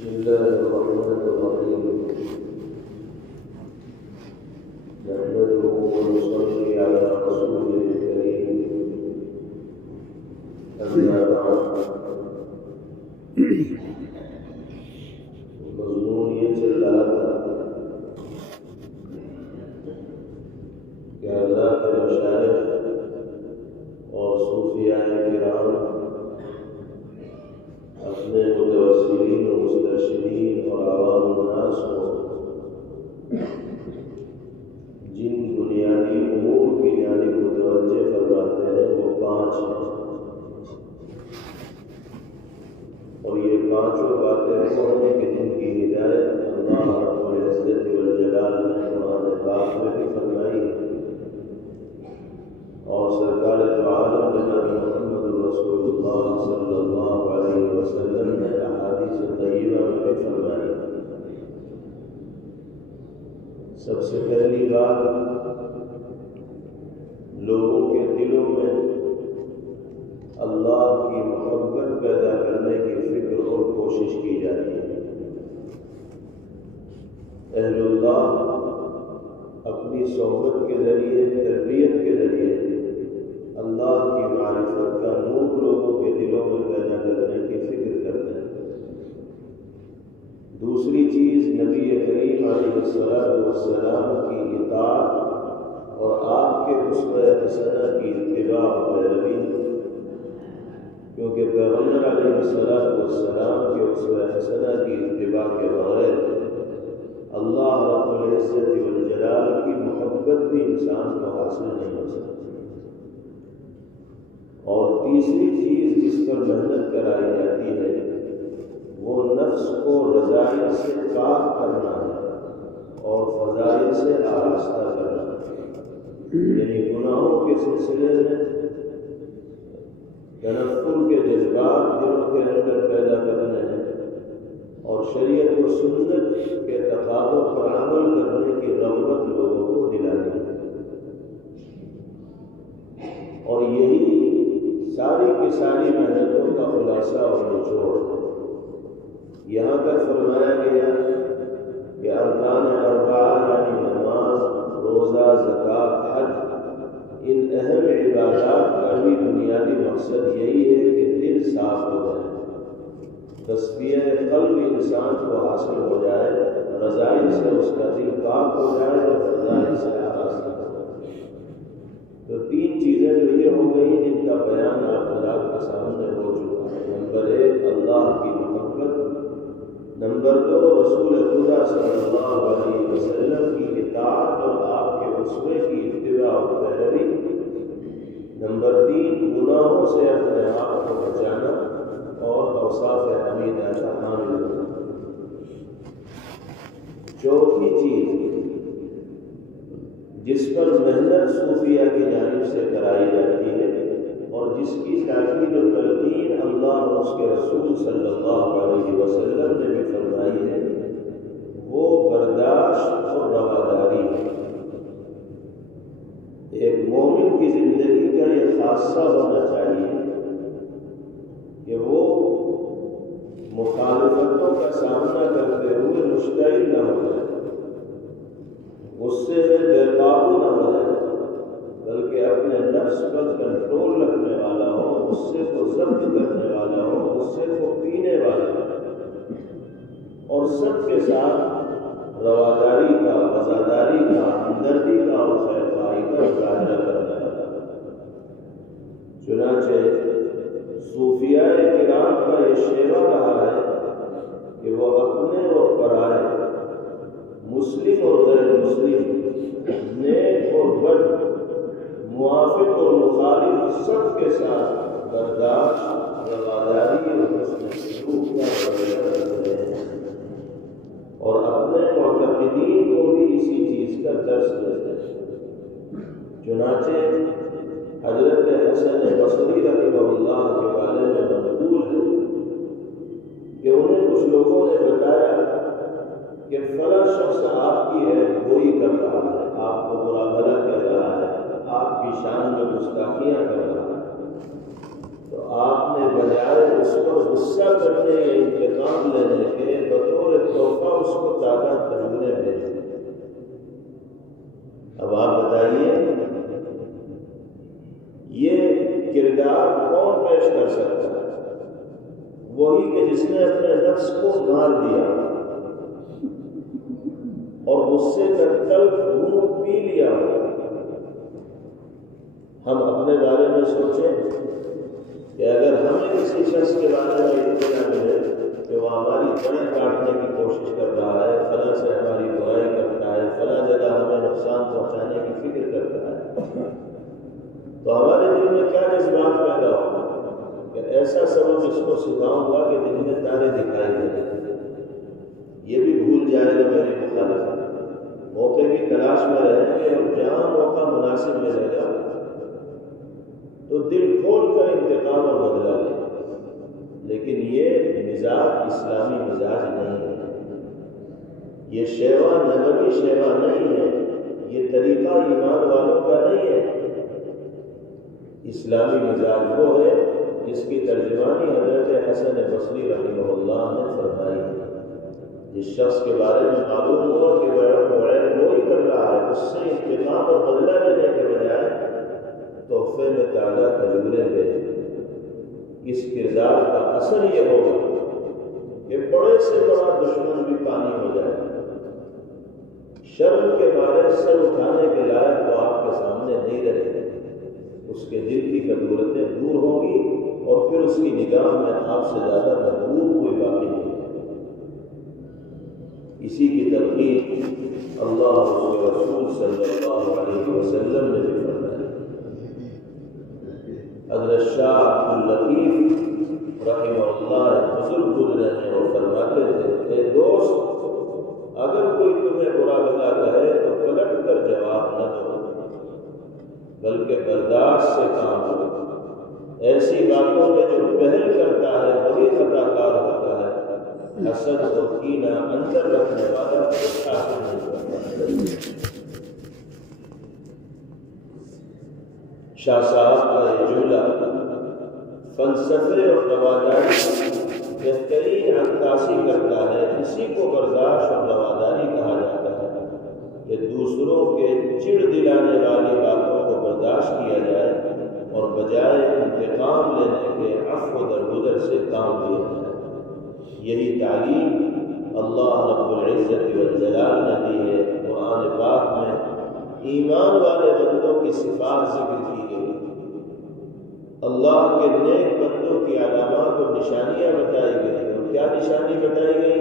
بسم الله الرحمن الرحيم. نحمده ونصلي على رسوله الكريم. أما بعد، مضمون یہ چل رہا تھا کہ اللہ کے مشائخ اور صوفیاء کرام اپنے متوسلین و مسترشدین اور عوام الناس کو جن بنیادی امور کی جانب متوجہ فرماتے ہیں وہ 5 ہیں، اور یہ 5 باتیں وہ ہیں کہ جن کی ہدایت اللہ رب العزت والجلال نے قرآن پاک میں بھی فرمائی ہے، اور سرکار عالم جناب محمد رسول اللہ صلی اللہ علیہ وسلم نے احادیث طیبہ میں بھی فرمائی ہے۔ سب سے پہلی بات، لوگوں کے دلوں میں اللہ کی محبت پیدا کرنے کی فکر اور کوشش کی جاتی ہے۔ اہل اللہ اپنی صحبت کے ذریعے، تربیت کے ذریعے اللہ کی معرفت کا نور لوگوں کے دلوں میں پیدا کرنے کی فکر کرتے ہیں۔ دوسری چیز، نبی کریم علیہ السلام کی اطاعت اور آپ کے اسوہ حسنہ کی اتباع و پیروی، کیونکہ پیغمبر علیہ السلام کے اسوہ حسنہ کی اتباع کے بغیر اللہ رب العزت والجلال کی محبت بھی انسان کو حاصل نہیں ہو سکتی۔ اور تیسری چیز جس پر محنت کرائی جاتی ہے وہ نفس کو رذائل سے پاک کرنا ہے اور فضائل سے آراستہ کرنا ہے، یعنی گناہوں کے سلسلے میں تنفر کے جذبات دلوں کے اندر پیدا کرنے ہیں، اور شریعت و سنت کے تقاضوں پر عمل کرنے کی رغبت لوگوں کو دلانی ہے۔ اور یہی ساری کی ساری محنتوں کا خلاصہ اور نچوڑ ہے۔ یہاں تک فرمایا گیا کہ ارکان 4 یعنی نماز، روزہ، زکوٰۃ، حج، ان اہم عبادات کا بھی بنیادی مقصد یہی ہے کہ دل صاف ہو جائے، تصفیہ قلب انسان کو حاصل ہو جائے، رذائل سے اس کا دل پاک ہو جائے اور فضائل سے آراستہ ہو جائے۔ تو 3 چیزیں جو یہ ہو گئی جن کا بیان آپ حضرات کے سامنے ہو چکا ہے۔ نمبر 1 اللہ کی محبت، نمبر 2 رسول خدا صلی اللہ علیہ وسلم کی اطاعت اور آپ کے اسوے کی اتباع و پیروی، نمبر 3 گناہوں سے اپنے آپ کو بچانا اور اوصاف حمیدہ کا حامل ہونا۔ چوتھی چیز جس پر محنت صوفیہ کی جانب سے کرائی جاتی ہے اور جس کی تاکید و تلقین اللہ اور اس کے رسول صلی اللہ علیہ وسلم نے بھی فرمائی ہے، وہ برداشت اور رواداری ہے۔ ایک مومن کی زندگی کا یہ خاصہ ہونا چاہیے کہ وہ مخالفتوں کا سامنا کرتے ہوئے مشتعل نہ ہو جائے، غصے میں بے قابو نہ ہو جائے، بلکہ اپنے نفس پر کنٹرول رکھنے والا ہو، غصے کو ضبط کرنے والا ہو، غصے کو پینے والا ہو، اور سب کے ساتھ رواداری کا، وفاداری کا، ہمدردی کا اور خیر خواہی کا مظاہرہ کرنا ہے۔ چنانچہ صوفیاء کرام کا یہ شیوا رہا ہے کہ وہ اپنے اور پرائے، مسلم اور غیر مسلم، نیک اور بد، موافق اور مخالف، سب کے ساتھ برداشت، رواداری اور حسن سلوک کا مظاہرہ کرتے ہیں، اور اپنے معتقدین کو بھی اسی چیز کا درس دیتے ہیں۔ چنانچہ حضرت حسن بصری رحمہ اللہ کے بارے میں منقول ہے کہ انہیں کچھ لوگوں نے بتایا کہ فلاں شخص آپ کی ہے گوئی کر رہا ہے، آپ کو برا بھلا کہہ رہا ہے، آپ کی شان میں گستاخیاں کر رہا ہے، تو آپ نے بجائے اس پر غصہ کرنے یا انتقام لینے کے مار دیا اور غصے کا تلخ گھونٹ پی لیا ہو۔ ہم اپنے بارے میں سوچیں کہ اگر ہمیں کسی شخص کے بارے میں اطلاع ملے کہ وہ ہماری جڑیں کاٹنے کی کوشش کر رہا ہے، فلاں سے ہماری برائی کرتا ہے، فلاں جگہ ہمیں نقصان پہنچانے کی فکر کرتا ہے، تو ہمارے دل میں کیا جذبات پیدا ہوگا کہ ایسا سبب اس کو سکھاؤں گا کہ دن میں تارے دکھائی دیں، یہ بھی بھول جائے گا میری مخالفت، موقع کی تلاش میں رہیں گے اور جہاں موقع مناسب ملے گا تو دل کھول کر انتقام اور بدلہ لے، لیکن یہ مزاج اسلامی مزاج نہیں ہے، یہ شیوا نبوی شیوا نہیں ہے، یہ طریقہ ایمان والوں کا نہیں ہے۔ اسلامی مزاج وہ ہے جس کی ترجمانی حضرت حسن بصری رحمہ اللہ نے فرمائی ہے۔ جس شخص کے بارے میں معلوم ہوا کہ وہ ہی کر رہا ہے، اس سے انتقام اور بدلہ لینے کے بجائے تحفے میں تازہ کھجوریں بھیجیں، اس کردار کا اثر یہ ہوگا کہ بڑے سے بڑا دشمن بھی پانی ہو جائے، شرم کے مارے سر اٹھانے کے لائق تو آپ کے سامنے نہیں رہے، اس کے دل کی کدورتیں دور ہوں گی اور پھر اس کی نگاہ میں آپ سے زیادہ محبوب کوئی باقی نہیں ہے۔ اسی کی تلقین اللہ اور رسول صلی اللہ علیہ وسلم نے بھی فرمایا۔ حضرت شاہ عبداللطیف رحمہ اللہ بزرگ گزرے ہیں اور فرماتے تھے، اے دوست، اگر کوئی تمہیں برا بھلا کہے تو پلٹ کر جواب نہ دو، بلکہ برداشت سے کام لو۔ ایسی باتوں میں جو پہل کرتا ہے وہی خطا کار ہوتا ہے، حسد اور کینہ اندر رکھنے والا کچھ حاصل نہیں کرتا۔ شاہ صاحب کا یہ جملہ فلسفے اور رواداری بہترین عکاسی کرتا ہے۔ اسی کو برداشت اور رواداری کہا جاتا ہے کہ دوسروں کے چڑ دلانے والی باتوں کو برداشت کیا جائے اور بجائے انتقام لینے کے عفو و درگزر سے کام لیا جائے۔ یہی تعلیم اللہ رب العزت والجلال نے دی ہے۔ قرآن پاک میں ایمان والے بندوں کی صفات ذکر کی گئی، اللہ کے نیک بندوں کی علامات اور نشانیاں بتائی گئی، اور کیا نشانی بتائی گئی؟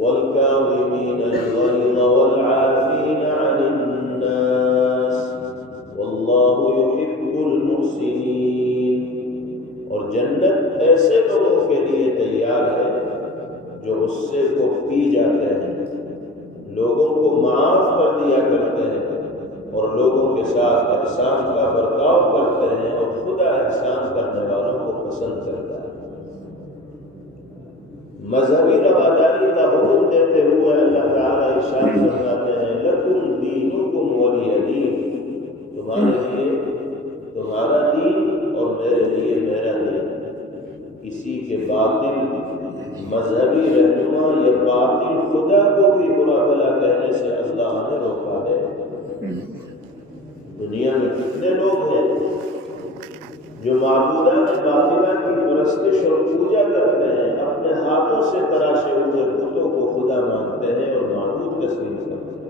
وَالْكَاظِمِينَ الْغَيْظَ وَالْعَافِينَ عَنِ النَّاسِ وَاللَّهُ يُحِبُّ الْمُحْسِنِينَ، اور جنت ایسے لوگوں کے لیے تیار ہے جو غصے کو پی جاتے ہیں، لوگوں کو معاف کر دیا کرتے ہیں اور لوگوں کے ساتھ احسان کا برتاؤ کرتے ہیں، اور خدا احسان کرنے والوں کو پسند کرتا ہے۔ مذہبی رواداری کا حکم دیتے ہوئے اللہ تعالیٰ ارشاد فرماتے ہیں، لَكُمْ دِينُكُمْ وَلِيَ دِينِ، تمہارے لیے تمہارا دین اور میرے لیے میرا دین۔ کسی کے باطل مذہبی رہنما یا باطل خدا کو بھی برا بھلا کہنے سے اللہ نے روکا ہے۔ دنیا میں کتنے لوگ ہیں جو معبودات باطلہ کی پرستش اور پوجا کرتے ہیں، اپنے ہاتھوں سے تراشے ہوئے بتوں کو خدا مانتے ہیں اور معبود تسلیم کرتے ہیں۔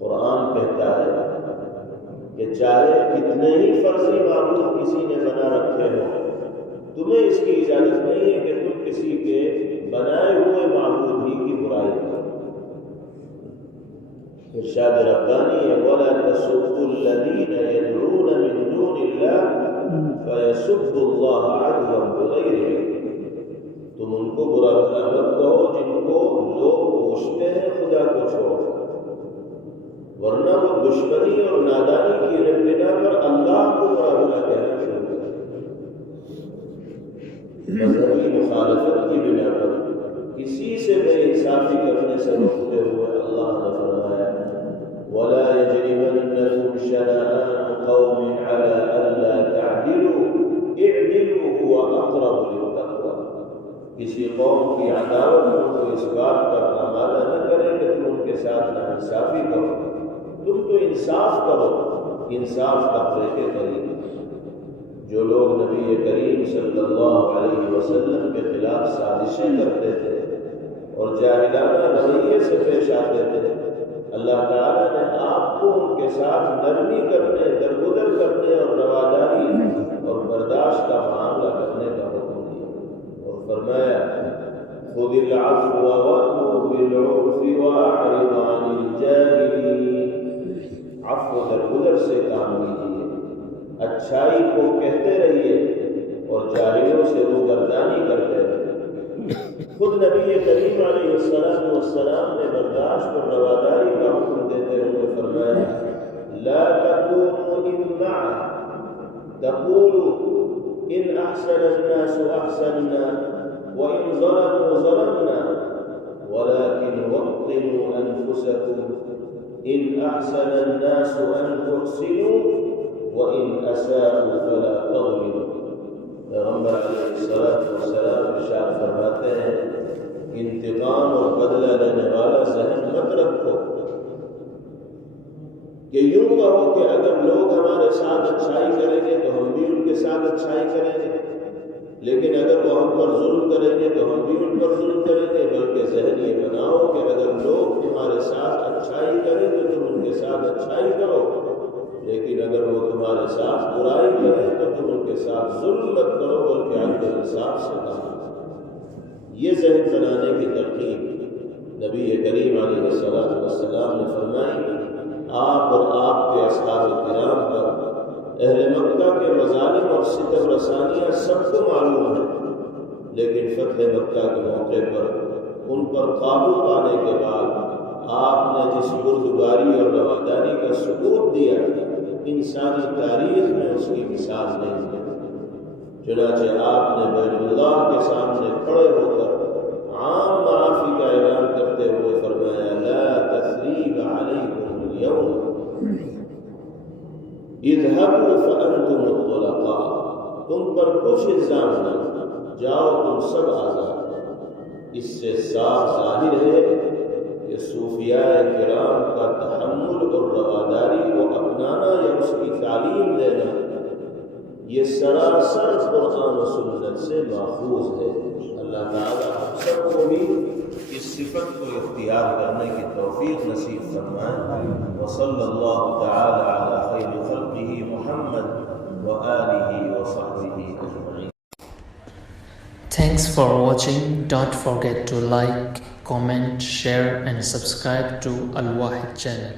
قرآن کہتا ہے کہ چاہے کتنے ہی فرضی معبود کسی نے بنا رکھے ہوں، تمہیں اس کی اجازت نہیں ہے کہ تم کسی کے بنائے ہوئے معبود ہی کی برائی کرو۔ ارشاد ربانی ہے، وَلَا تَسُبُّوا الَّذِينَ يَدْعُونَ مِن دُونِ اللَّهِ فَيَسُبُّوا اللَّهَ عَدْوًا بِغَيْرِ عِلْمٍ، تم ان کو برا بھلا مت کہو جن کو لوگ پوچھتے ہیں خدا کو چھوڑ، ورنہ وہ دشمنی اور نادانی کی بنا پر اللہ کو برا بھلا کہنا شروع کرتے ہیں۔ مذہبی مخالفت کی بنا پر کسی سے بے انصافی کرنے سے روکتے ہوئے اللہ نے فرمایا، وَلَا يَجْرِمَنَّكُمْ شَنَآنُ قَوْمٍ عَلَىٰ أَلَّا تَعْدِلُوا اعْدِلُوا هُوَ أَقْرَبُ لِلتَّقْوَىٰ، کسی قوم کی عداوت ان کو اس بات پر آمادہ نہ کرے کہ تم ان کے ساتھ ناانصافی کرو، تم تو انصاف کرو، انصاف تقوی کے قریب۔ جو لوگ نبی کریم صلی اللہ علیہ وسلم کے خلاف سازشیں کرتے تھے، اور جاہلانہ رویے سے پیش آتے تھے، اللہ تعالیٰ نے آپ کو ان کے ساتھ نرمی کرنے، درگزر کرنے اور رواداری اور برداشت کا معاملہ کرنے کا حکم دیا اور فرمایا خذ العفو وأمر بالعرف وأعرض عن الجاهلين، عفو درگزر سے کام لیجیے، اچھائی کو کہتے رہیے اور جاہلوں سے روگردانی کرتے رہیے۔ خود نبی کریم علیہ السلام نے برداشت اور رواداری کا حکم دیتے ہوئے فرمایا لا تكونوا إمعا تقولوا إن أحسن الناس أحسننا وإن ظلموا ظلمنا ولكن وطنوا أنفسكم إن أحسن الناس أن تحسنوا وإن أساءوا فلا تظلموا۔ پیغمبر علیہ السلام ارشاد فرماتے ہیں انتقام اور بدلہ لینے والا ذہن مت رکھو کہ یوں کہو کہ اگر لوگ ہمارے ساتھ اچھائی کریں گے تو ہم بھی ان کے ساتھ اچھائی کریں گے، لیکن اگر وہ ہم پر ظلم کریں گے تو ہم بھی ان پر ظلم کریں گے، بلکہ ذہن یہ بناؤ کہ اگر لوگ تمہارے ساتھ اچھائی کریں تو تم ان کے ساتھ اچھائی کرو، لیکن اگر وہ تمہارے ساتھ برائی کریں تو تم ان کے ساتھ ظلم مت کرو بلکہ عدل و انصاف سے کام۔ یہ ذہن بنانے کی ترغیب نبی کریم علیہ السلام نے فرمائی۔ آپ اور آپ کے اصحاب کرام پر اہل مکہ کے مظالم اور ستم رسانیاں سب کو معلوم ہیں، لیکن فتح مکہ کے موقع پر ان پر قابو پانے کے بعد آپ نے جس بردباری اور رواداری کا ثبوت دیا انسانی تاریخ میں اس کی مثال نہیں ہے۔ چنانچہ آپ نے بیت اللہ کے سامنے کھڑے ہو کر عام معافی کا اعلان کرتے ہوئے فرمایا لا تثریب علیکم اليوم اذهبوا فانتم الطلقاء، تم پر کچھ الزام نہیں، جاؤ تم سب آزاد۔ اس سے صاف ظاہر ہے کہ صوفیاء کرام کا تحمل اور رواداری کو اپنانا یا اس کی تعلیم دینا یہ سراسر قرآن و سنت سے ماخوذ ہے۔ اللہ تعالیٰ ہم سب کو بھی اس صفت کو اختیار کرنے کی توفیق نصیب فرمائے۔ وصلی اللہ تعالی علی خیر خلقہ محمد وآلہ وصحبہ اجمعین۔ Thanks for watching. Don't forget to like, comment, share and subscribe to Al Wahid channel.